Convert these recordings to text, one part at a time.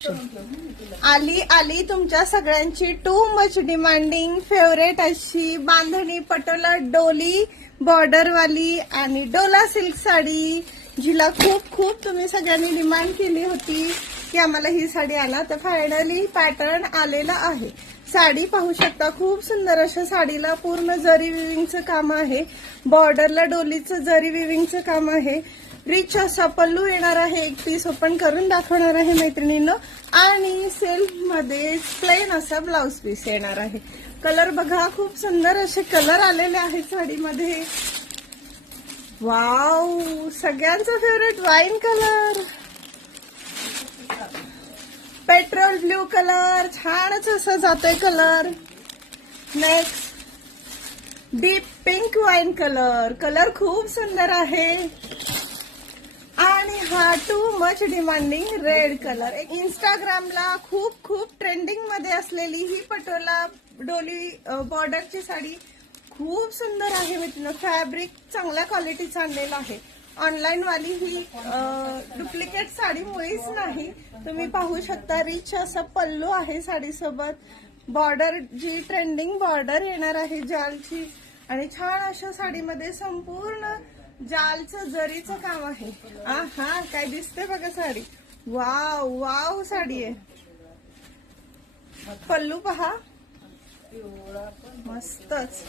आली आली तुमच्या सगळ्यांची टू मच डिमांडिंग फेवरेट अशी बांधणी पटोला डोली बॉर्डर वाली आणि डोला सिल्क साडी, जिला खूप खूप तुम्ही सगळ्यांनी डिमांड केली होती की आम्हाला ही साडी आणा. तर फायनली पॅटर्न आलेला आहे. साडी पाहू शकता, खूप सुंदर अशा साडीला पूर्ण जरी विविंगचं काम आहे. बॉर्डरला डोलीचं जरी विविंगचं काम आहे. रिच असा पल्लू येणार आहे. एक पीस ओपन करून दाखवणार आहे मैत्रिणींनो. आणि सेल्फ मध्ये प्लेन असा ब्लाउज पीस येणार आहे. कलर बघा, खूप सुंदर असे कलर आलेले आहेत साडीमध्ये. वाव, सगळ्यांचा favourite wine colour, petrol blue colour, छानच असा जातोय colour. Next deep pink wine colour, colour खूप सुंदर आहे. आणि हा too much demanding red colour. इंस्टाग्रामला खूप खूप ट्रेंडिंग मध्ये असलेली ही पटोला डोली बॉर्डरची साडी खूप सुंदर आहे मित्रांनो. फॅब्रिक चांगल्या क्वालिटीचं आणलेलं आहे. ऑनलाईन वाली ही डुप्लिकेट साडी मुळीच नाही. तुम्ही पाहू शकता, रिच असा पल्लू आहे साडीसोबत. बॉर्डर जी ट्रेंडिंग बॉर्डर येणार आहे जालची. आणि छान अशा साडीमध्ये संपूर्ण जालचं जरीचं काम आहे. हा काय दिसते बघा साडी. वाव वाव साडी आहे. पल्लू पहा, मस्तच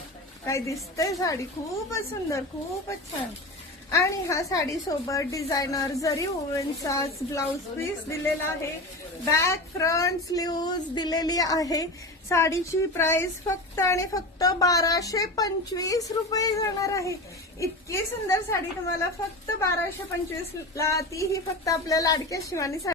काय दिसतंय साडी. खूपच सुंदर, खूपच छान. आणि हा साडी सोबत डिझायनर जरी वुवनचाच ब्लाउज पीस दिलेला आहे. बॅक फ्रंट स्लीव्ज दिलेली आहे. साडीची प्राइस फक्त आणि फक्त 1225 रुपये जाणार आहे. इतकी सुंदर साडी तुम्हाला फक्त 1225 ला, तीही फक्त आपल्या लाडक्या शिवानी साडी.